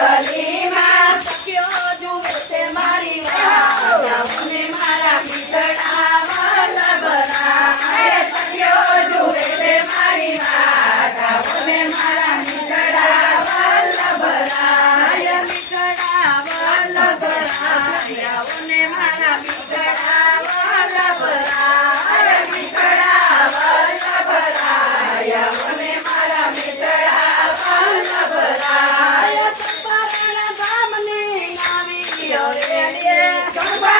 Gracias. Bye.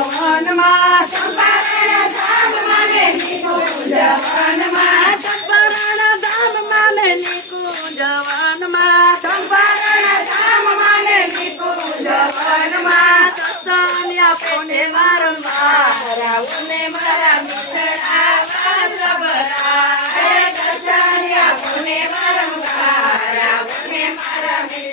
મનમાં સંપરણ ધામ માને નિકુંજ વનમાં સંપરણ ધામ માને નિકુંજ વનમાં સંપરણ ધામ માને નિકુંજ વનમાં સત્સન્યા પોને વારંવાર ઓને મારા મિત્રા વાલબરા સત્સન્યા પોને વારંવાર ઓને મારા